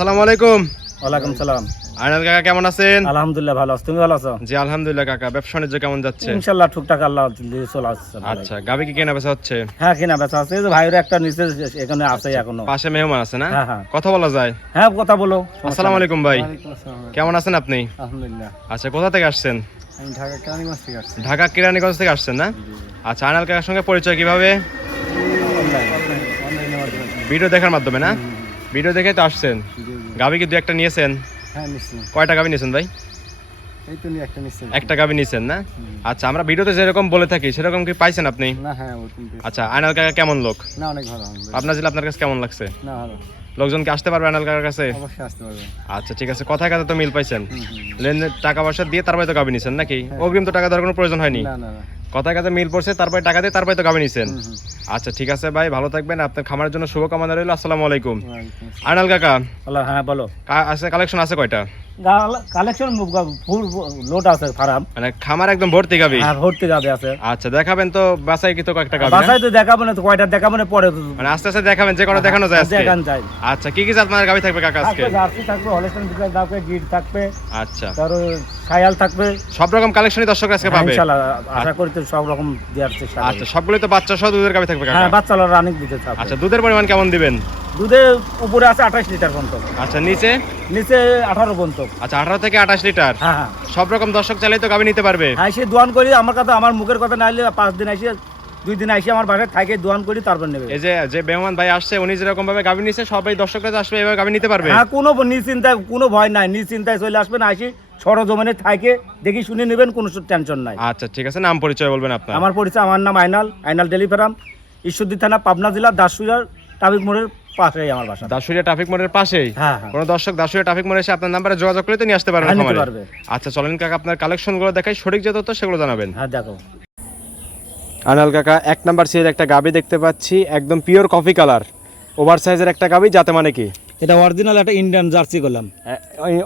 আসসালামু আলাইকুম। ওয়ালাইকুম সালাম। আইনাল কাকা কেমন আছেন? আলহামদুলিল্লাহ ভালো আছি, তুমি ভালো আছো? জি আলহামদুলিল্লাহ কাকা। ব্যবসা বাণিজ্য কেমন যাচ্ছে? ইনশাআল্লাহ টুকটাক আল্লাহ দিয়ে চলে আসছে। আচ্ছা, গাবি কি কেনা বেচা হচ্ছে? হ্যাঁ কেনা বেচা আছে, এই যে ভাইয়ের একটা নিচে এখানে আছে এখনো। পাশে মেহমান আছে না? হ্যাঁ, হ্যাঁ। কথা বলা যায়? হ্যাঁ কথা বলো। আসসালামু আলাইকুম ভাই, ওয়ালাইকুম আসসালাম। কেমন আছেন আপনি? আলহামদুলিল্লাহ। আচ্ছা, কোথা থেকে আসছেন? আমি ঢাকা কেরানীগঞ্জ থেকে আসছি। ঢাকা কেরানীগঞ্জ থেকে আসছেন না? আচ্ছা, আইনাল কাকার সঙ্গে পরিচয় কিভাবে? ভিডিও দেখার মাধ্যমে না? ভিডিও দেখে তো আসছেন। গাবি কি দু একটা নিয়েছেন? হ্যাঁ নিচ্ছি। কয়টা গাবি নিয়েছেন ভাই? এই তো নিয়ে একটা নিচ্ছি। একটা গাবি নিয়েছেন না? আচ্ছা, আমরা ভিডিওতে যেরকম বলে থাকি সেরকম কি পাইছেন আপনি? না হ্যাঁ ওরকম। আচ্ছা, আইনাল কাকা কেমন লোক? না অনেক ভালো। আপনার জেলা আপনার কাছে কেমন লাগছে? না ভালো। লোকজন কি আসতে পারবে আইনাল কাকার কাছে? অবশ্যই আসতে পারবে। আচ্ছা ঠিক আছে, কথায় কথা তো মিল পাইছেন। লেনদেন টাকা পয়সা দিয়ে তারপরে তো গাবি নিছেন নাকি? অগ্রিম তো টাকা দেওয়ার কোনো প্রয়োজন হয়নি? না না না। কথায় কথা মিল পড়ছে, তারপরে টাকা দিয়ে তারপরে তো গাবি নিছেন। আচ্ছা ঠিক আছে ভাই, ভালো থাকবেন। আপনার খামারের জন্য শুভকামনা রইল। আসসালামু আলাইকুম। আইনাল কাকা আল্লাহ হ্যাঁ বলো। আছে কালেকশন আছে কয়টা? কালেকশন ফুল লোড আছে ফার্ম, মানে খামার একদম ভর্তি গাবি? হ্যাঁ ভর্তি গাবি আছে। আচ্ছা দেখাবেন তো, বাসায় কি তো কয়েকটা গাবি? বাসায় তো দেখাবো না, তো কয়টা দেখাবো না পরে। মানে আস্তে আস্তে দেখাবেন, যে কটা দেখানো যায় আজকে? দেখান যায়। আচ্ছা, কি কি জাত মানের গাবি থাকবে কাকা আজকে? জার্সি থাকবে, হলস্টাইন ফ্রিজিয়ান থাকবে, গির থাকবে, আচ্ছা, তার শায়াল থাকবে। সব রকম কালেকশনই দর্শক আজকে পাবে ইনশাআল্লাহ আশা করি তো সব রকম দেওয়ার চেষ্টা করব। আচ্ছা, সবগুলোই তো বাচ্চা সহ দুধের গাবি থাকবে কাকা? হ্যাঁ বাচ্চারা রানিং দিতে থাকবে। আচ্ছা, দুধের পরিমাণ কেমন দিবেন? দুধে উপরে আছে 28 লিটার পর্যন্ত। আচ্ছা, নিচে? নিচে 18 পর্যন্ত। আচ্ছা, 18 থেকে 28 লিটার। হ্যাঁ হ্যাঁ সব রকম দর্শক চাইলেই তো গাবি নিতে পারবে? হ্যাঁ সে দোয়ান করি আমার কথা, আমার মুখের কথা না হলে 5 দিন আসি, 2 দিন আসি আমার বাসায় থাকে, দোয়ান করি তারপর নেবে। এই যে বেমান ভাই আসছে, উনি যেরকম ভাবে গাবি নিছে, সবাই দর্শকরা আসবে এভাবে গাবি নিতে পারবে? হ্যাঁ কোনো নিশ্চিন্তায়, কোনো ভয় নাই, নিশ্চিন্তায় চলে আসবেন, আসি সরজমিনে থাকে দেখি শুনে নেবেন, কোনো টেনশন নাই। আচ্ছা ঠিক আছে, নাম পরিচয় বলবেন আপনার? আমার পরিচয়, আমার নাম আইনাল ডেলি ফার্ম, ঈশ্বরদী থানা, পাবনা জেলা, দাসুরিয়ার ট্রাফিক মোড়ের পাশেই আমার বাসা। দাসুরিয়া ট্রাফিক মোড়ের পাশেই? হ্যাঁ হ্যাঁ। কোন দর্শক দাসুরিয়া ট্রাফিক মোড়ে এসে আপনার নাম্বারে যোগাযোগ করে তো নিয়ে আসতে পারবেন হ্যাঁ, নিতে খামারে? পারবে। আচ্ছা চলেন কাকা, আপনার কালেকশন গুলো দেখাই, সঠিক যে তথ্য সেগুলো জানাবেন। হ্যাঁ দেখো। আনাল কাকা 1 নাম্বার সিরিয়াল একটা গাবি দেখতে পাচ্ছি, একদম পিওর কফি কালার, ওভার সাইজের একটা গাবি, যাতে মানে কি? এটা অরিজিনাল একটা ইন্ডিয়ান জার্সি করলাম।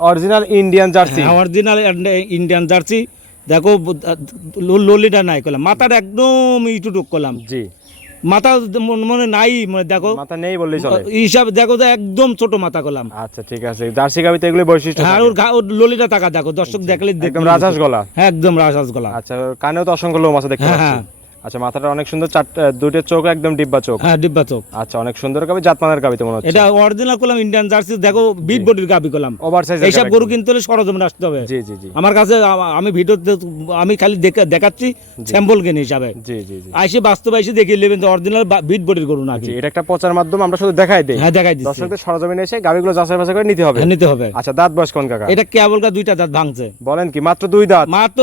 Original Indian jersey? Original Indian jersey. দেখো ললিটা নাই করলাম, মাথাটা একদম ইটুটুক করলাম। জি, মাথা মনে নাই, মানে দেখো মাথা নেই বললেই চলে। হিসাব দেখো যে একদম ছোট মাথা করলাম। আচ্ছা ঠিক আছে, জার্সি গাবিতে এগুলো বৈশিষ্ট্য হ্যাঁ থাকে। ওর ললিটা টাকা দেখো, দর্শক দেখলে একদম রাজহাঁস গলা? হ্যাঁ একদম রাজহাঁস গলা। আচ্ছা, কানেও তো অসংখ্য লোম আছে দেখতে হ্যাঁ, পাচ্ছি। হ্যাঁ। আচ্ছা, মাথাটা অনেক সুন্দর, দুটো চোখ একদম ডিব্বা চোখ। হ্যাঁ ডিব্বা চোখ। আচ্ছা, অনেক সুন্দর গাবি, জাতমানের গাবি তো মনে হচ্ছে। এটা অরিজিনাল করলাম ইন্ডিয়ান জার্সি, দেখো বিট বডির গাবি করলাম। ওভার সাইজ এইসব গরু কিনতে হলে সরজমিনে আসতে হবে। জি জি জি আমার কাছে আমি ভিডিওতে আমি খালি দেখাচ্ছি স্যাম্পল কিনে হিসাবে। জি জি জি আইসে বাস্তবে এসে দেখিয়ে নেবেন যে অরিজিনাল বিট বডির গরু নাকি। জি, এটা একটা প্রচার মাধ্যম, আমরা শুধু দেখাই দেই। হ্যাঁ দেখাই দিচ্ছি। দর্শকদের সরজমিনে এসে গাবিগুলো যাচাই বাছাই করে নিতে হবে। হ্যাঁ, নিতে হবে। আচ্ছা, দাঁত বয়স কোন কাকা? এটা কেবল 2টা দাঁত ভাঙছে। বলেন কি, মাত্র 2 দাঁত? মাত্র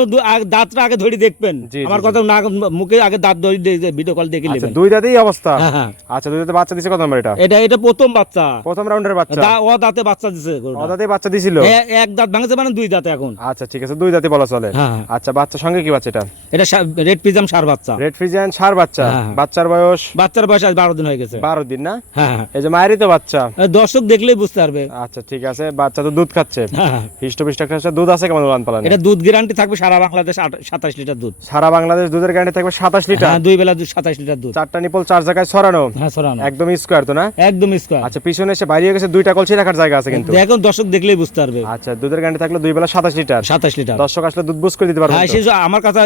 দাঁতটা আগে ধরে দেখবেন, জি, জি, আমার জি। কথা না মুখে আগে দাঁত ধরে ভিডিও কল দেখে আচ্ছা, নেবেন। 2 দাঁতেই অবস্থা? হ্যাঁ হ্যাঁ। আচ্ছা, 2 দাঁতে বাচ্চা দিছে কত নম্বর এটা? এটা প্রথম বাচ্চা, প্রথম রাউন্ডের বাচ্চা? ও দাঁতে বাচ্চা দিছে গরুটা। ও দাঁতে বাচ্চা দিছিল? এক দাঁত ভাঙছে মানে 2 দাঁতে এখন। আচ্ছা ঠিক আছে, 2 দাঁতে বলা চলে। হ্যাঁ, হ্যাঁ। আচ্ছা, বাচ্চার সঙ্গে কি বাচ্চা এটা? এটা রেড পিজাম সার বাচ্চা। রেড ফ্রিজিয়ান ষাঁড় বাচ্চা? হ্যাঁ, হ্যাঁ। বাচ্চার বয়স? বাচ্চার বয়স আজ 12 দিন হয়ে গেছে। 12 দিন না? হ্যাঁ হ্যাঁ। এই যে মায়েরই তো বাচ্চা? দর্শক দেখলেই বুঝতে পারবে। আচ্ছা ঠিক আছে, বাচ্চা তো দুধ খাচ্ছে? হ্যাঁ হ্যাঁ। হিষ্টপিষ্ট খাচ্ছে। দুধ আছে কেমন উলান পালানে? এটা দুধ গ্যারান্টি থাকবে সারা বাংলাদেশ 27 লিটার দুধ। সারা বাংলাদেশ দুধের গ্যারান্টি থাকবে 27 লিটার? হ্যাঁ 2 বেলা 27 লিটার দুধ। 4টা নিপল 4 জায়গায় ছড়ানো? হ্যাঁ সরানো একদম স্কোয়ার তো না? একদম স্কয়ার। আচ্ছা, পিছনে এসে বাইরে গেছে 2টা কলসি রাখার জায়গা আছে কিন্তু? দেখুন দর্শক দেখলেই বুঝতে পারবে। আচ্ছা, দুধের গ্যারান্টি থাকলো 2 বেলা 27 লিটার? 27 লিটার। দর্শক আসলে দুধ বুঝ করে দিতে পারবেন হ্যাঁ তো? সে আমার কাছে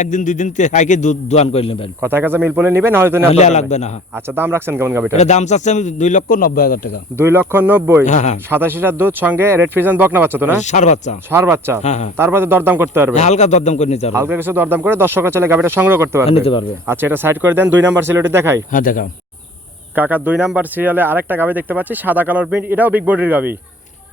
একদিন 2 দিন খাইকে দুধ দোয়ান করে নেবেন। কথায় কাছে মিল পলে নিবেন, হয়তো না হলে লাগবে না। আচ্ছা, দাম রাখছেন কেমন গাবিটা? এটা দাম চাচ্ছে আমি 2,90,000 টাকা। 2,90,000? হ্যাঁ, হ্যাঁ। 27 লিটার দুধ, সঙ্গে রেড ফ্রিজিয়ান বকনা বাচ্চা তো না? সার বাচ্চা। ষাঁড় বাচ্চা? হ্যাঁ, হ্যাঁ। তারপরে দরদাম করতে পারবে? হালকা দরদাম করে নিতে পারবে। হালকা কিছু দরদাম করে দর্শকরা চলে গাবিটা সংগ্রহ করতে পারবে? নিতে পারবে। আচ্ছা, এটা সাইড করে দেন, 2 নাম্বার সিলেটি দেখাই। হ্যাঁ দেখাও। কাকা 2 নাম্বার সিরিয়ালে আরেকটা গাবি দেখতে পাচ্ছি, সাদা কালার প্রিন্ট, এটাও বিগ বডির গাবি?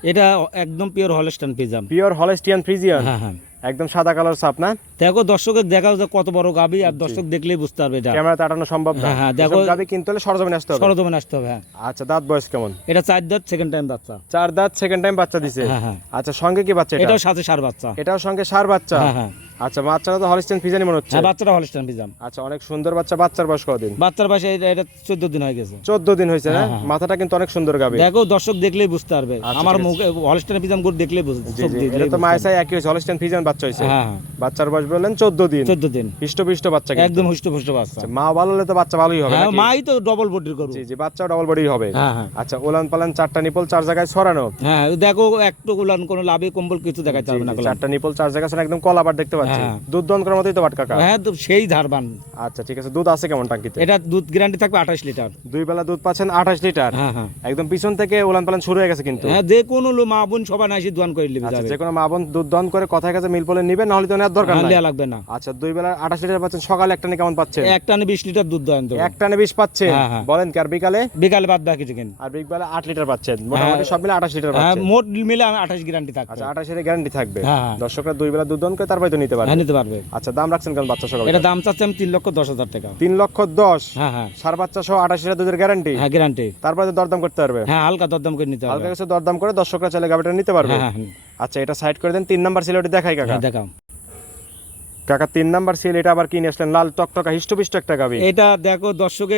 এটা একদম pure Holstein Friesian. Pure Holstein Friesian? হ্যাঁ হ্যাঁ। একদম সাদা কালার ছাপ না? দেখো দর্শকের দেখাও যে কত বড় গাবি, আর দর্শক দেখলেই বুঝতে পারবে এটা। ক্যামেরাতে আটানো সম্ভব না। হ্যাঁ, হ্যাঁ, দেখো। এসব গাবি কিনতে হলে সরজমিনে আসতে হবে? সরজমিনে আসতে হবে। হ্যাঁ। আচ্ছা, দাঁত বয়স কেমন? এটা 4 দাঁত, সেকেন্ড টাইম বাচ্চা। 4 দাঁত, সেকেন্ড টাইম বাচ্চা দিছে? হ্যাঁ হ্যাঁ। আচ্ছা, সঙ্গে কি বাচ্চা এটা? এটাও সাথে সার বাচ্চা। এটাও সঙ্গে ষাঁড় বাচ্চা? হ্যাঁ হ্যাঁ। আচ্ছা বাচ্চাটা তো হলিস্টিয়ান ফ্রিজিয়ান মনে হচ্ছে। হ্যাঁ বাচ্চাটা হলস্টাইন ফ্রিজিয়ান। আচ্ছা অনেক সুন্দর বাচ্চা। বাচ্চার বয়স কতদিন? বাচ্চার বয়স এটা 14 দিন হয়ে গেছে। 14 দিন হয়েছে না? হ্যাঁ, হ্যাঁ। মাথাটা কিন্তু অনেক সুন্দর গাবে। দেখো দর্শক দেখলেই বুঝতে পারবে, আচ্ছা, আমার ঠিক আছে। মুখে হলস্টাইন ফ্রিজিয়ান গরু দেখলেই বুঝতে জি জি, এটা তো মায়ের সাথে একই হয়েছে, হলিস্টিয়ান ফ্রিজিয়ান বাচ্চা হয়েছে। হ্যাঁ হ্যাঁ বাচ্চার বয়স বললেন 14 দিন। 14 দিন হৃষ্টপুষ্ট বাচ্চা কিন্তু। একদম হুষ্ট বাচ্চা। আচ্ছা, মা ভালো হলে তো বাচ্চা ভালোই হবে হ্যাঁ নাকি? মাই তো ডবল বডির গরু। জি জি, বাচ্চাও ডাবল বডি হবে। হ্যাঁ হ্যাঁ আচ্ছা ওলান পালান, 4টা নিপল 4 জায়গায় ছড়ানো। হ্যাঁ দেখো একটু উলান কোনো লাভে কম্বল কিছু দেখাইতে হবে না। 4টা নিপল 4 জায়গায় ছড়ানো, একদম কলাবার দেখতে পাচ্ছি। হ্যাঁ। দুধ দহন করার মতোই তো বাট কাকা। হ্যাঁ তো সেই ধারবান। আচ্ছা ঠিক আছে, দুধ আছে কেমন টাঙ্কিতে? এটা দুধ গ্যারান্টি থাকবে 28 লিটার। দুই বেলা দুধ পাচ্ছেন 28 লিটার। হ্যাঁ হ্যাঁ একদম পিছন থেকে উলান পালান শুরু হয়ে গেছে কিন্তু। হ্যাঁ যে কোনো মা বোন সবাই নাইসি দোয়ান করে নিবে আচ্ছা যাবে। যে কোনো মা বোন দুধ দহন করে কথায় কাছে মিল বলে নিবেন, নাহলে তো নেওয়ার দরকার হ্যাঁ, নাই। লেয়া লাগবে না। আচ্ছা দুই বেলা 28 লিটার পাচ্ছেন, সকালে একটা কেমন পাচ্ছেন? এক টানে 20 লিটার দুধ দেন তো। এক টানে 20 পাচ্ছেন? হ্যাঁ, হ্যাঁ। বলেন কি আর বিকালে? বিকালে বাদ বাকি চিকেন। আর বিকালে 8 লিটার পাচ্ছেন, মোটামুটি সব মিলে 28 লিটার হ্যাঁ পাচ্ছেন। মোট মিলে 28 গ্যারান্টি থাকবে। আচ্ছা 28 এর গ্যারান্টি থাকবে। হ্যাঁ, হ্যাঁ। দর্শকরা দুই বেলা দুধ দহন করে তারপরে তো নিতে পারবে। হ্যাঁ নিতে পারবে। আচ্ছা দাম রাখছেন কেমন বাচ্চা সকালে? এটা দাম চাচ্ছি আমি 3,10,000 টাকা। 3,10,000। হ্যাঁ হ্যাঁ সার বাচ্চা সহ 28 লিটার দুধের গ্যারান্টি। হ্যাঁ গ্যারান্টি। তারপরে তো দরদাম করতে পারবে। হ্যাঁ হালকা দরদাম করে নিতে হালকা হবে। কিছু দরদাম করে দর্শকরা চাইলে গাবিটা নিতে পারবে। হ্যাঁ হ্যাঁ আচ্ছা এটা সাইড করে দেন। 3 নাম্বার সিলেটি দেখাই কাকা। হ্যাঁ দেখাও। কাকা 3 নাম্বার সিল, এটা আবার কিনে আসলেন লাল টকটকা হিষ্টপিষ্ট একটা গাবি। এটা দেখো দর্শকে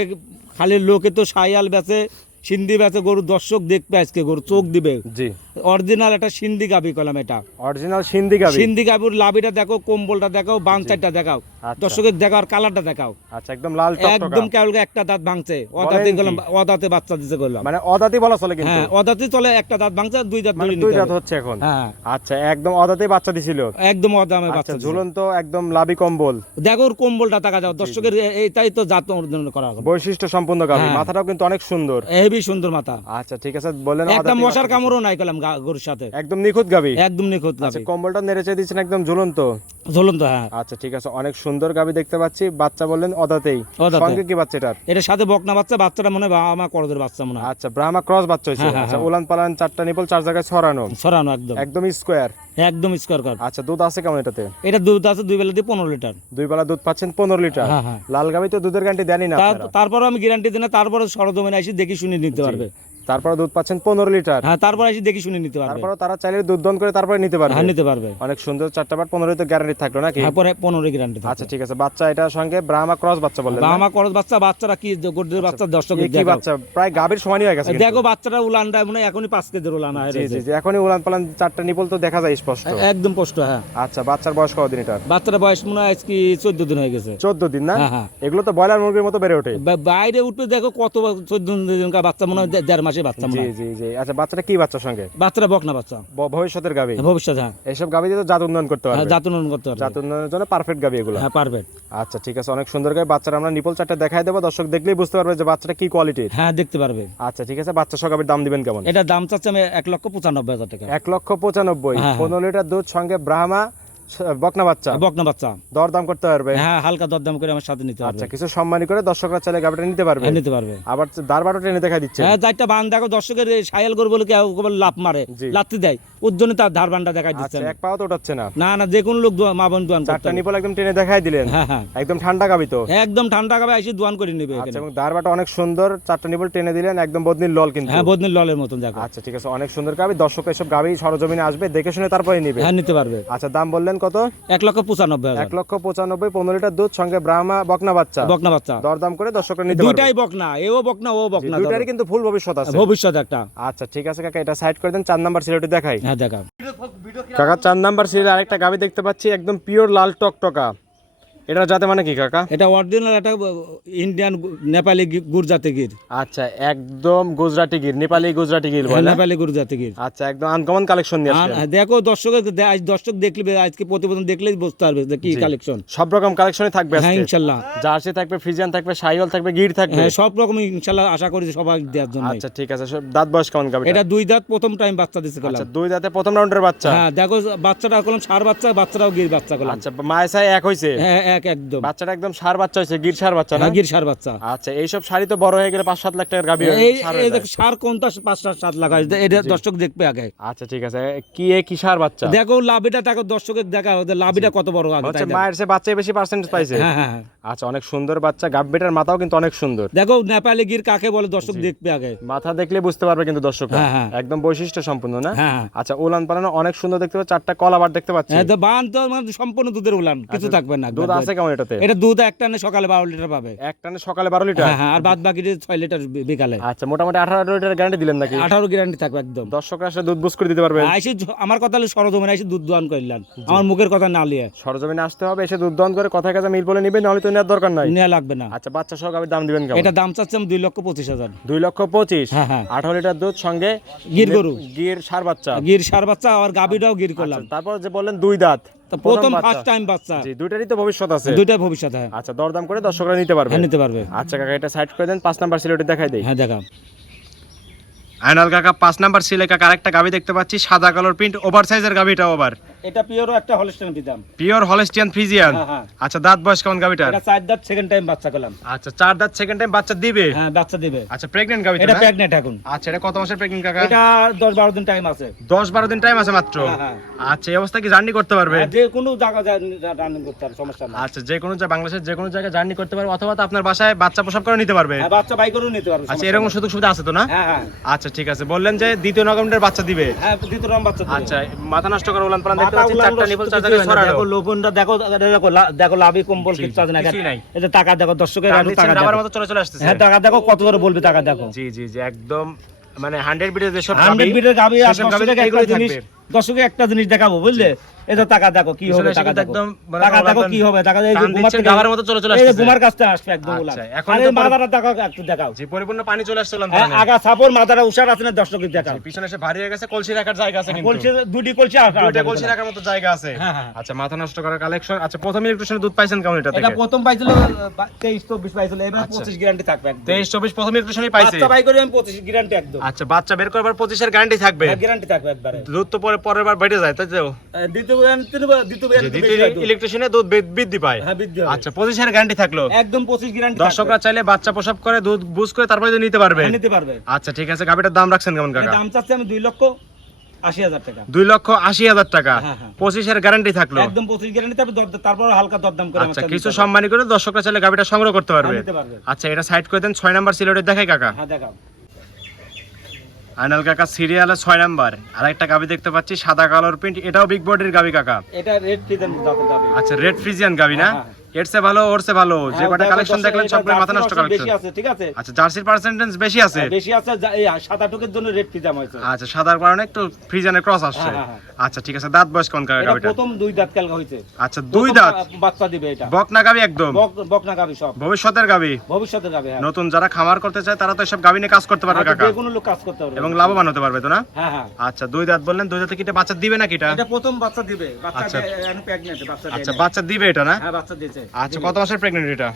খালি লোকে তো সায়াল বেচে, সিন্ধি বেচে, গরু দর্শক দেখবে আজকে গরু চোখ দিবে। জি অরিজিনাল একটা সিন্ধি গাবি কলাম এটা। অরিজিনাল সিন্ধি গাবি। সিন্ধি গাবির লাভিটা দেখো, কম্বলটা দেখাও, বাংচারটা দেখাও, আচ্ছা। দর্শকের দেখাও, আর কালারটা দেখাও। আচ্ছা একদম লাল টকটকা। একদম কেবল একটা দাঁত ভাঙছে, অদাতে কি? গেলাম, অদাতে বাচ্চা দিতে করলাম। মানে অদাতি বলা চলে কিন্তু। হ্যাঁ অদাতে চলে, একটা দাঁত ভাঙছে, দুই দাঁত মানে ধরে দুই নিতে দাঁত হবে। হচ্ছে এখন। হ্যাঁ আচ্ছা একদম অদাতে বাচ্চা দিছিল। একদম অদামে আচ্ছা বাচ্চা দিছে। ঝুলন্ত একদম লাভি কম্বল। দেখো ওর কম্বলটা দেখা যাও, দর্শকের এইটাই তো জাত অর্জন করা হবে। বৈশিষ্ট্য সম্পন্ন গাবি। হ্যাঁ। মাথাটাও কিন্তু অনেক সুন্দর। হেবি সুন্দর মাথা। আচ্ছা ঠিক আছে, বললেন একটা অদাতি মশার বাচ্চা দিছে। কামড়ও নাই কলাম গরুর সাথে। একদম নিখুঁত গাবি। একদম নিখুঁত আচ্ছা গাবি। কম্বলটা নেড়ে চেয়ে দিচ্ছেন একদম ঝুলন্ত। ঝুলন্ত হ্যাঁ। আচ্ছা ঠিক আছে, অনেক সুন্দর গাবি দেখতে পাচ্ছি। বাচ্চা বললেন অদাতেই। অদাতে। সঙ্গে কি বাচ্চা এটার? এটার সাথে বকনা বাচ্চা, বাচ্চাটা মনে হয় আমার করদের বাচ্চা মনে হয়। আচ্ছা ব্রাহ্মা ক্রস বাচ্চা হয়েছে। হ্যাঁ, হ্যাঁ, আচ্ছা হ্যাঁ। উলান পালান 4টা নিপল 4 জায়গায় ছড়ানো। সরানো একদম একদম স্কোয়ার। একদম স্কোয়ার কাট। আচ্ছা দুধ আছে কেমন এটাতে? এটা দুধ আছে দুই বেলা দিয়ে 15 লিটার। দুই বেলা দুধ পাচ্ছেন 15 লিটার। হ্যাঁ হ্যাঁ। লাল গাবি তো দুধের গ্যারান্টি দেনই না আপনারা। তারপরে আমি গ্যারান্টি দিই না, তারপরে সরজমিনে এসে দেখি শুনে নিতে পারবে। তারপরে দুধ পাচ্ছেন 15 লিটার। হ্যাঁ তারপরে এসে দেখি শুনে নিতে পারবে। তারপরে তারা চাইলে দুধ দন করে তারপরে নিতে পারবে। হ্যাঁ নিতে পারবে। অনেক সুন্দর 4টা বাট 15 তো গ্যারান্টি থাকলো নাকি? হ্যাঁ পরে 15 গ্যারান্টি আচ্ছা ঠিক আছে, বাচ্চা এটার সঙ্গে ব্রাহ্মা ক্রস বাচ্চা বললেন না? আমার করজ বাচ্চা, বাচ্চারা কি গরুদের বাচ্চা দর্শক এ কি বাচ্চা? প্রায় গাবির সমানই হয়ে গেছে কিন্তু। দেখো বাচ্চাটা উলানটা মনে হয় এখনই 5 কেজির উলান জি হয়েছে। জি জি, এখনই উলান পালান 4টা নিপল তো দেখা যায় স্পষ্ট। একদম স্পষ্ট হ্যাঁ। আচ্ছা বাচ্চার বয়স কতদিন এটার? বাচ্চাটা বয়স মনে হয় আজকে 14 দিন হয়ে গেছে। 14 দিন না? হ্যাঁ, হ্যাঁ। এগুলো তো ব্রয়লার মুরগির মতো বেড়ে ওঠে। বাইরে উঠবে দেখো কত 14 দিনকার বাচ্চা মনে হয়, 1.5 মাসের বাচ্চা মনে জি হয়। জি জি। আচ্ছা বাচ্চাটা কি বাচ্চার সঙ্গে? বাচ্চাটা বকনা বাচ্চা, ভবিষ্যতের গাবি। ভবিষ্যৎ হ্যাঁ। এইসব গাবি দিয়ে তো জাত উন্নয়ন করতে হ্যাঁ পারবে। জাত উন্নয়ন করতে পারবে। জাত উন্নয়নের জন্য পারফেক্ট গাবি এগুলো। হ্যাঁ পারবে। আচ্ছা ঠিক আছে, অনেক সুন্দর গাবি। বাচ্চারা আমরা নিপল 4টা দেখাই দেবো, দর্শক দেখলেই বুঝতে পারবে যে বাচ্চাটা কি কোয়ালিটির। হ্যাঁ দেখতে পারবে। আচ্ছা ঠিক আছে, বাচ্চা সহ গাবির দাম দিবেন কেমন? এটা দাম চাচ্ছে আমি 1,95,000 টাকা। 1,95,000। হ্যাঁ, 15 লিটার দুধ সঙ্গে ব্রাহ্মা বকনা বাচ্চা। বকনা বাচ্চা। দর দাম করতে পারবে। হ্যাঁ হালকা দরদাম করে আমার সাথে নিতে পারবে। আচ্ছা কিছু সম্মানী করে দর্শকরা চাইলে গাবিটা নিতে পারবে। হ্যাঁ নিতে পারবে। আবার দারবারও টেনে দেখা দিচ্ছে। হ্যাঁ চারটা বান দেখো, দর্শকের সায়াল গরু বলে কেউ কেবল লাভ মারে, জি। লাত্তি দেয়, ওর জন্য তার ধারবানটা দেখাই দিচ্ছে আচ্ছা আমি। এক পাও তো উঠাচ্ছে না। না না, যে কোনো লোক মা বোন দোয়ান করতে 4টা হবে। নিপল একদম টেনে দেখাই দিলেন। হ্যাঁ হ্যাঁ একদম ঠান্ডা গাবি তো। একদম ঠান্ডা খাবে এসে দোয়ান করে নেবে আচ্ছা এখানে। এবং দারবাটা অনেক সুন্দর, 4টা নিপল টেনে দিলেন, একদম বদনির লল কিন্তু। হ্যাঁ বদনির ললের মতন দেখো। আচ্ছা ঠিক আছে, অনেক সুন্দর গাবি। দর্শক এসব গাবি সরজমিনে আসবে, দেখে শুনে তারপরে নিবে। হ্যাঁ নিতে পারবে। আচ্ছা দাম বললেন কত? 1,95,000। 1,95,000, 15 লিটার দুধ সঙ্গে ব্রাহ্মা বকনা বাচ্চা। বকনা বাচ্চা। দরদাম করে দর্শকরা নিতে পারবে। দুইটাই বকনা, এও বকনা ও বকনা। দুইটারই কিন্তু ফুল ভবিষ্যৎ আছে। ভবিষ্যৎ একটা। আচ্ছা ঠিক আছে কাকা, এটা সাইড করে দেন। 4 নাম্বার সিলেটি দেখাই। হ্যাঁ দেখা। কাকা 4 নাম্বার সিরিয়াল আরেকটা গাবি দেখতে পাচ্ছি, একদম পিওর লাল টকটকা। এটা জাতে মানে কি কাকা? এটা অরিজিনাল একটা ইন্ডিয়ান নেপালি গুরজাতি গির। আচ্ছা একদম গুজরাটি গির, নেপালি গুজরাটি গির বলে। নেপালি গুরজাতি গির। আচ্ছা একদম আনকমন কালেকশন নিয়ে আসছেন। দেখো দর্শক দেখলে আজকে প্রতিবেদন দেখলেই বুঝতে পারবে যে কি কালেকশন। সব রকম কালেকশনই থাকবে হ্যাঁ আজকে। ইনশাআল্লাহ। জার্সি থাকবে, ফ্রিজিয়ান থাকবে, শাহিওয়াল থাকবে, গির থাকবে। হ্যাঁ সব রকম ইনশাআল্লাহ আশা করি সবাই দেওয়ার জন্য। আচ্ছা ঠিক আছে, দাঁত বয়স কেমন গাবি? এটা 2 দাঁত, প্রথম টাইম বাচ্চা দিছে আচ্ছা কলাম। 2 দাঁতে প্রথম রাউন্ডের বাচ্চা। হ্যাঁ দেখো বাচ্চাটা কলম সার বাচ্চা, বাচ্চাটাও গির বাচ্চা কলম। আচ্ছা মায়ের সাই এক হইছে। হ্যাঁ এক একদম। বাচ্চাটা একদম সার বাচ্চা হইছে, গির সার বাচ্চা না? হ্যাঁ গির সার বাচ্চা। আচ্ছা এইসব শাড়ি তো বড় হয়ে গেলে 5-7 লাখ টাকার গাবি এই সার এই হয়ে দেখ যায়। সার কোনটা 5-7 লাখ হয়, এটা দর্শক দেখবে আগে। আচ্ছা ঠিক আছে, কি সার বাচ্চা? দেখো লাভিটা দেখো, দর্শকের দেখা লাভিটা কত বড় আগে। হচ্ছে মায়ের সে বাচ্চা বেশি পার্সেন্টেজ পাইছে। হ্যাঁ হ্যাঁ হ্যাঁ। আচ্ছা, অনেক সুন্দর বাচ্চা, গাভীটার মাথাও কিন্তু অনেক সুন্দর। দেখো নেপালি গির কাকে বলে দর্শক দেখবে আগে, মাথা দেখলে বুঝতে পারবে কিন্তু দর্শক, হ্যাঁ, হ্যাঁ। একদম বৈশিষ্ট্য সম্পূর্ণ না? হ্যাঁ, হ্যাঁ। আচ্ছা, উলান পালানো অনেক সুন্দর দেখতে পাচ্ছি, 4টা কলাবার দেখতে পাচ্ছি। হ্যাঁ, তো বান তো মানে সম্পূর্ণ দুধের উলান, কিছু থাকবে না। দুধ আছে কেমন এটাতে? এটা দুধ এক টানে সকালে 12 লিটার পাবে। এক টানে সকালে 12 লিটার? হ্যাঁ, হ্যাঁ, আর বাদ বাকি 6 লিটার বিকালে। আচ্ছা, মোটামুটি 18 লিটার গ্যারান্টি দিলেন নাকি? 18 গ্যারান্টি থাকবে একদম। দর্শকরা আসলে দুধ বুঝ করে দিতে পারবে? আইসি আমার কথা হলো সরজমিনে আইসি দুধ দোয়ান করলেন, আমার মুখের কথা না লিয়ে। সরজমিনে আসতে হবে, এসে দুধ দহন করে কথা কাজে মিল বলে নিবেন, নাহলে তো নেওয়ার দরকার নাই। নেওয়া লাগবে না। আচ্ছা, বাচ্চা সহ গাভীর দাম দিবেন কেমন? এটা দাম চাচ্ছি আমি 2,25,000। 2,25,000? হ্যাঁ, হ্যাঁ। 18 লিটার দুধ সঙ্গে গির গরু, গির সার বাচ্চা, গির সার বাচ্চা, আর গাবিটাও গির করলাম। আচ্ছা, তারপর যে বললেন 2 দাঁত, তো প্রথম ফার্স্ট টাইম বাচ্চা। জি, দুইটারই তো ভবিষ্যৎ আছে। দুইটাই ভবিষ্যৎ। হ্যাঁ, আচ্ছা, দরদাম করে দর্শকরা নিতে পারবে? হ্যাঁ, নিতে পারবে। আচ্ছা কাকা, এটা সাইড করে দেন, 5 নাম্বার সিলেটে দেখাই দেই। হ্যাঁ, দেখাও। আয়নাল কাকা 5 নাম্বার সিলে কাকা আরেকটা গাভী দেখতে পাচ্ছি, সাদা কালার প্রিন্ট, ওভার সাইজের গাভীটা, ওভার এটা পিওরও একটা হলস্টাইন দিতাম, পিওর হলস্টিয়ান ফ্রিজিয়ান। হ্যাঁ, হ্যাঁ। আচ্ছা, দাঁত বয়স কেমন গাভীটার? এটা 4 দাঁত সেকেন্ড টাইম বাচ্চা করলাম। আচ্ছা, 4 দাঁত সেকেন্ড টাইম বাচ্চা দিবে? হ্যাঁ, বাচ্চা দিবে। আচ্ছা, প্রেগন্যান্ট গাভী এটা না? প্রেগন্যান্ট এখন। আচ্ছা, এটা কত মাসের প্রেগন্যান্ট কাকা? এটা 10-12 দিন টাইম আছে। 10-12 দিন টাইম আছে মাত্র? হ্যাঁ, হ্যাঁ। আচ্ছা, এই অবস্থা কি জার্নি করতে পারবে? আর যে কোনো জায়গা রানিং করতে পারে, সমস্যা নাই। আচ্ছা, যে কোনো বাংলাদেশের যে কোনো জায়গায় জার্নি করতে পারবে, অথবা তো আপনার বাসায় বাচ্চা প্রসব করে নিতে পারবে? হ্যাঁ, বাচ্চা বাই করেও নিতে পারবে। আচ্ছা, এরকম সুযোগ সুবিধা আছে তো না? হ্যাঁ, হ্যাঁ। আচ্ছা, ঠিক আছে। বললেন যে দ্বিতীয় নগমের বাচ্চা দিবে? হ্যাঁ, দ্বিতীয় রাম বাচ্চা দিবে। আচ্ছা, মাথা নষ্ট করে উলান পালান দেখতে পাচ্ছি, 4টা নিপল 4 জায়গায় ছড়ানো। দেখো লোভনটা, দেখো দেখো লাভি কম্বল কিছু আছে না। কিছুই নাই। এই যে টাকা দেখো, দর্শকের টাকা টাকা দিচ্ছেন, দেখো। রাবার মতো চলে আসতেছে। হ্যাঁ, টাকা দেখো কত করে বলবে, টাকা দেখো। জি জি জি, একদম মানে 100 বিটের যে সব 100 বিটের গাবি। আর সেসব গাভী দর্শকের একটা এগুলোই জিনিস, থাকবে। দর্শকে একটা জিনিস দেখাবো, বুঝলে? এই যে টাকা দেখো কি হবে, টাকা দেখো, একদম মানে টাকা দেখো কি হবে, টাকা এই যে টান ঘুমার দিচ্ছেন, থেকে রাবারের মতো চলে এই যে আসতেছে। ঘুমার কাছটা আসবে একদম উলান। আচ্ছা, এখন আরে তো মাথাটা দেখো, একটু দেখাও। জি, পরিপূর্ণ পানি চলে আসছে উলান হ্যাঁ, পালানে। আগা সাপোর মাথাটা উষার আছে না, দর্শকের দেখাও। পিছনে এসে ভারী হয়ে গেছে, কলসি রাখার জায়গা আছে কিন্তু। কলসি, দুটি কলসি আছে, দুইটা কলসি রাখার মতো জায়গা আছে। হ্যাঁ, হ্যাঁ। আচ্ছা, মাথা নষ্ট করার কালেকশন। আচ্ছা, প্রথম ইলেকট্রিশিয়ানের দুধ পাইছেন কেমন এটা থেকে? এটা প্রথম পাইছিল 23-24 পাইছিল, এবার 25 গ্যারান্টি থাকবে একদম। 23-24 প্রথম ইলেকট্রিশিয়ানই পাইছে? বাচ্চা বাই করে আমি 25 গ্যারান্টি একদম। আচ্ছা, বাচ্চা বের করবার 25 এর গ্যারান্টি থাকবে? গ্যারান্টি থাকবে একবারে। দুধ তো পরের বার বেড়ে যায়, তাই তো? দ্বিতীয় গ্যারান্টি দ্বিতীয় ইলেকট্রিশিয়ানে দুধ বৃদ্ধি পায়। হ্যাঁ, বৃদ্ধি হবে। আচ্ছা, 25 এর গ্যারান্টি থাকলো একদম 25 গ্যারান্টি। দর্শকরা চাইলে বাচ্চা প্রসব করে দুধ বুঝ করে তারপরে নিতে পারবে? নিতে পারবে। আচ্ছা, ঠিক আছে। গাভীটার দাম রাখছেন কেমন কাকা? দাম চাচ্ছি আমি 2,80,000 টাকা। 2,80,000 টাকা? হ্যাঁ, হ্যাঁ। 25 এর গ্যারান্টি থাকলো? একদম 25 গ্যারান্টি, তারপর হালকা দরদাম করে আচ্ছা, কিছু সম্মানী করে দর্শকরা চাইলে গাভীটা সংগ্রহ করতে পারবে? নিতে পারবে। আচ্ছা, এটা সাইড করে দেন। 6 নাম্বার সিলেটে দেখাই কাকা। হ্যাঁ, দেখাও। আয়নাল কাকা সিরিয়ালে 6 নাম্বার আরেকটা গাভী দেখতে পাচ্ছি, সাদা কালার প্রিন্ট, এটাও বিগ বডির গাভী কাকা? এটা রেড ফ্রিজেন জাতের গাবি। আচ্ছা, রেড ফ্রিজিয়ান গাভী না? হ্যাঁ, এর চেয়ে ভালো, ওর চেয়ে ভালো, যে হ্যাঁ, কটা দেখো, কালেকশন দেখলেন এটা সবগুলো মাথা নষ্ট জার্সির কালেকশন। বেশি আছে, ঠিক আছে? আচ্ছা, জার্সির পার্সেন্টেজ বেশি আছে? বেশি আছে, এই সাদা টুকের জন্য রেড ফ্রিজাম হয়েছে। আচ্ছা, সাদার কারণে একটু ফ্রিজিয়ানের ক্রস আসছে। হ্যাঁ, হ্যাঁ। আচ্ছা, ঠিক আছে। দাঁত বয়স কোন কাকা এটা গাভীটা? প্রথম 2 দাঁত কালকা হয়েছে। আচ্ছা, 2 দাঁত বাচ্চা দিবে এটা। বকনা গাভী একদম? বকনা গাবি সব ভবিষ্যতের গাভী, ভবিষ্যতের গাবি। হ্যাঁ, নতুন যারা খামার করতে চায় তারা তো সব গাভী নিয়ে কাজ করতে পারবে কাকা, যে কোনো লোক কাজ করতে পারবে এবং লাভবান হতে পারবে তো না? হ্যাঁ, হ্যাঁ। আচ্ছা, 2 দাঁত বললেন, 2 দাঁতে কি এটা বাচ্চা দিবে নাকি এটা? এটা প্রথম বাচ্চা দিবে, বাচ্চা আচ্ছা। প্রেগন্যান্ট, বাচ্চা দেয় আচ্ছা, নাই। বাচ্চা দিবে এটা না? হ্যাঁ, বাচ্চা দিয়েছে। আচ্ছা, কত মাসের প্রেগন্যান্ট এটা?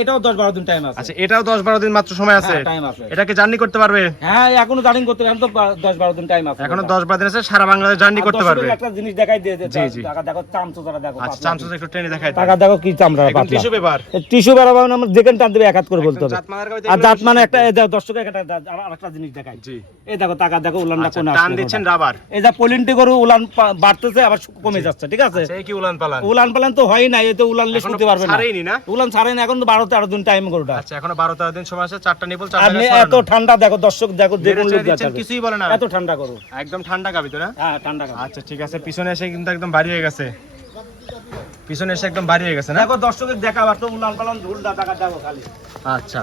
এটাও 10-12 দিন টাইম আছে। আচ্ছা, এটাও 10-12 দিন মাত্র সময় আছে? হ্যাঁ, টাইম আছে। এটা কি জার্নি করতে পারবে? হ্যাঁ, এখনো জার্নি করতে পারবে, এখন তো 10-12 দিন টাইম আছে। এখনো 10-12 দিন আছে, সারা বাংলাদেশ জার্নি করতে পারবে? একটা জিনিস দেখাই দিয়ে জি, জি। টাকা দেখো, চামচো যারা দেখো। আচ্ছা, চামচা একটু টেনে দেখাই টাকা দেখো কি চামড়া এখন পাতলা। Tissue paper? টিস্যু বেরাবো না, আমরা যেখানে টান দেবে এক হাত করে বলতে হবে। জাত মানের গাভীতে আর এগুলো দাঁত মানে বেশি একটা, এই দেখো দর্শকের আরেকটা জিনিস দেখাই। জি। এই দেখো টাকা দেখো, উলানটা আচ্ছা, কোন টান দিচ্ছেন রাবার? এই যে পলিনটি গরু উলান বাড়তেছে আবার কমে যাচ্ছে, ঠিক আছে? সেই কি উলান পালান? উলান পালান তো হয় না, এই তো উলান লেস এখনো করতে পারবে না। ছাড়েইনি না? উলান ছাড়েনি, এখন তো 12-13 দিন টাইম গরুটা। আচ্ছা, এখনো 12-13 দিন সময় আছে, 4টা নিপল 4 আর জায়গায় এত ঠান্ডা দেখো, দর্শক দেখো, দেখুন লোক দিচ্ছেন, দেখো, কিছুই বলে না, এত ঠান্ডা গরু। একদম ঠান্ডা গাভী তো না? হ্যাঁ, ঠান্ডা গরু। আচ্ছা, ঠিক আছে। পিছনে এসে কিন্তু একদম ভারী হয়ে গেছে, পিছনে এসে একদম ভারী হয়ে গেছে না? দেখো দর্শকের দেখা, আবার তো উলান পালান ধুল টাকা দেখো খালি। আচ্ছা,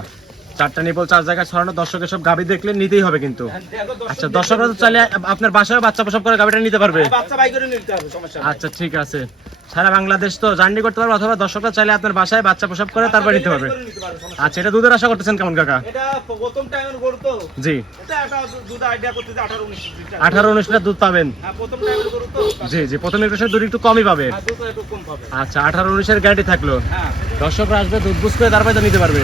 4টা নিপল 4 জায়গায় ছড়ানো, দর্শকের সব গাভী দেখলে নিতেই হবে কিন্তু। দেখো দর্শক, আচ্ছা, দর্শকরা তো চাইলে আপনার বাসায় বাচ্চা প্রসব করে গাভীটা নিতে পারবে? বাচ্চা বাই করে নিতে হবে, সমস্যা নেই। আচ্ছা, ঠিক আছে। সারা বাংলাদেশ তো জার্নি করতে পারবে, অথবা দর্শকরা চাইলে আপনার বাসায় বাচ্চা প্রসব করে তারপর নিতে পারবে। নিতে পারবে, সমস্যা আচ্ছা, এটা দুধের আশা করতেছেন কেমন কাকা? নেই। এটা প্রথম টাইমের গরু তো, জি। এটা একটা দুধ আইডিয়া করতেছে 18-19 লিটার। 18-19 লিটার দুধ পাবেন? হ্যাঁ, প্রথম টাইমের গরু তো। জি জি, প্রথম ইলেকট্রিশিয়ান দুধ একটু কমই পাবে। হ্যাঁ, দুধ একটু কম পাবে। আচ্ছা, 18-19 এর গ্যারান্টি থাকলো, হ্যাঁ, দর্শকরা আসবে দুধ বুঝ করে তারপরে তো নিতে পারবে।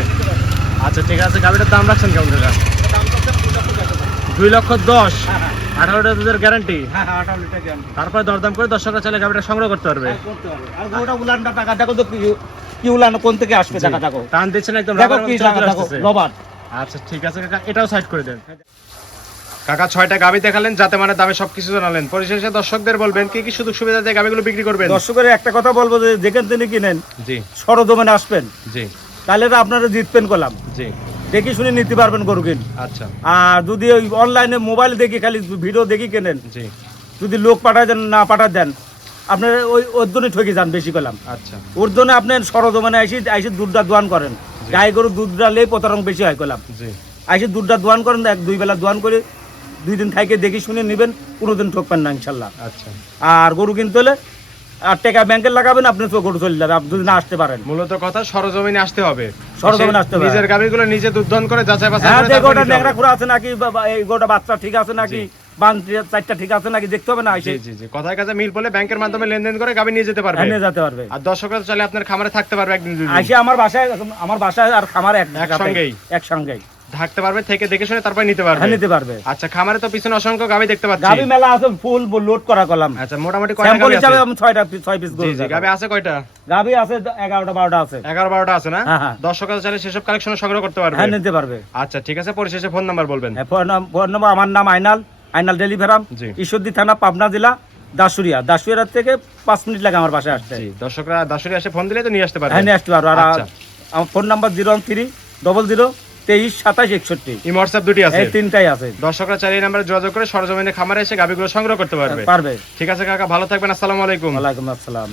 আচ্ছা, ঠিক আছে। গাভীটার দাম রাখছেন কেমন কাকা? দাম তো 2,10,000 টাকা। 2,10,000? হ্যাঁ, হ্যাঁ। 18 লিটার দুধের গ্যারান্টি, হ্যাঁ, হ্যাঁ, 18 লিটার গ্যারান্টি। তারপরে দরদাম করে দর্শকরা চাইলে গাভীটা সংগ্রহ করতে পারবে। হ্যাঁ, করতে পারবে। আর গরুটা উলানটা টাকা দেখো তো, কি উলান কোন থেকে আসবে, টাকা দেখো। টান দিচ্ছেন একদম দেখো রাবারের কি মতো টাকা চলে দেখো, আসতেছে। রবার। আচ্ছা, ঠিক আছে কাকা, এটাও সাইড করে দেন। কাকা 6টা গাভী দেখালেন, যাতে মানে দামে সবকিছু জানালেন। পরিশেষে দর্শকদের বলবেন কি কি সুযোগ সুবিধা দিয়ে গাভীগুলো বিক্রি করবেন? দর্শকের একটা কথা বলবো যে যেখান থেকে কিনেন জি সরজমিনে আসবেন, জি তাহলে তো আপনারা জিতবেন করলাম, জি। দেখি শুনে নিতে পারবেন গরু কিন। আচ্ছা আর যদি ওই অনলাইনে মোবাইল দেখি খালি ভিডিও দেখি কেনেন, জি যদি লোক পাঠায় দেন না পাঠায় দেন, আপনার ওই ওর জন্য ঠকে যান বেশি করলাম। আচ্ছা ওর জন্য আপনার সরজমিনে এসে দুধটা দোয়ান করেন, গাই গরু দুধ ডালেই প্রতারণ বেশি হয় করলাম। জি এসে দুধটা দোয়ান করেন, 1-2 বেলা দোয়ান করে 2 দিন থাইকে দেখি শুনে নেবেন, কোনোদিন ঠকবেন না ইনশাল্লাহ। আচ্ছা। আর গরু কিনতে হলে আর টাকা ব্যাংকে লাগাবেন, আপনি তো গরু চলে যাবে, আপনি যদি না আসতে পারেন। মূলত কথা সরজমিনে আসতে হবে, সরজমিনে আসতে হবে। নিজের গাভীগুলো নিজে দুধ দহন করে যাচাই বাছাই হ্যাঁ, করে যে তারপর গোটা নিতে হবে। ন্যাংরা খুঁড়া আছে নাকি, বা এই গোটা বাচ্চা ঠিক আছে নাকি, বান 4টা ঠিক আছে নাকি দেখতে হবে না, জি এসে জি জি, কথায় কাছে মিল পড়লে ব্যাংকের মাধ্যমে লেনদেন করে গাভী নিয়ে যেতে পারবে, নিয়ে যেতে পারবে। আর দর্শকরা চাইলে আপনার খামারে থাকতে পারবে একদিন দুদিন, এসে আমার বাসায় আর খামার একসঙ্গেই? একসঙ্গেই থাকতে পারবে, থেকে দেখে শুনে তারপর নিতে পারবে। নিতে পারবে। আচ্ছা, খামারে তো পিছনে অসংখ্য গাভী দেখতে পাচ্ছি। গাবি মেলা আছে, ফুল লোড করা কলাম। আচ্ছা, মোটামুটি কয়টা স্যাম্পল গাভী হিসাবে আছে? আমি 6 পিস জি গরু জি, গাভী আছে কয়টা? গাবি আছে 11-12টা আছে। 11-12টা আছে না? হ্যাঁ, হ্যাঁ। দর্শকরা চাইলে সেসব কালেকশন সংগ্রহ করতে পারবে। হ্যাঁ, নিতে পারবে। আচ্ছা ঠিক আছে, পরিশেষে ফোন নাম্বার বলবেন। ফোন নম্বর, আমার নাম আইনাল ডেলিভারাম, জি। ঈশ্বরদী থানা, পাবনা জেলা, দাসুরিয়া থেকে 5 মিনিট লাগে আমার বাসায় আসতে। জি, দর্শকরা দাসুরি আসে ফোন দিলে তো নিয়ে আসতে পারবে। হ্যাঁ, নিয়ে আসতে পারবো। আর আচ্ছা। আমার ফোন নাম্বার 01300232761। এই হোয়াটসঅ্যাপ দুটি আছে, এই 3টাই আছে। দর্শকরা চাইলে এই নাম্বারে যোগাযোগ করে সরজমিনে খামারে এসে গাভীগুলো সংগ্রহ করতে পারবে। পারবে। ঠিক আছে কাকা, ভালো থাকবেন, আসসালামু আলাইকুম। ওয়ালাইকুম আসসালাম।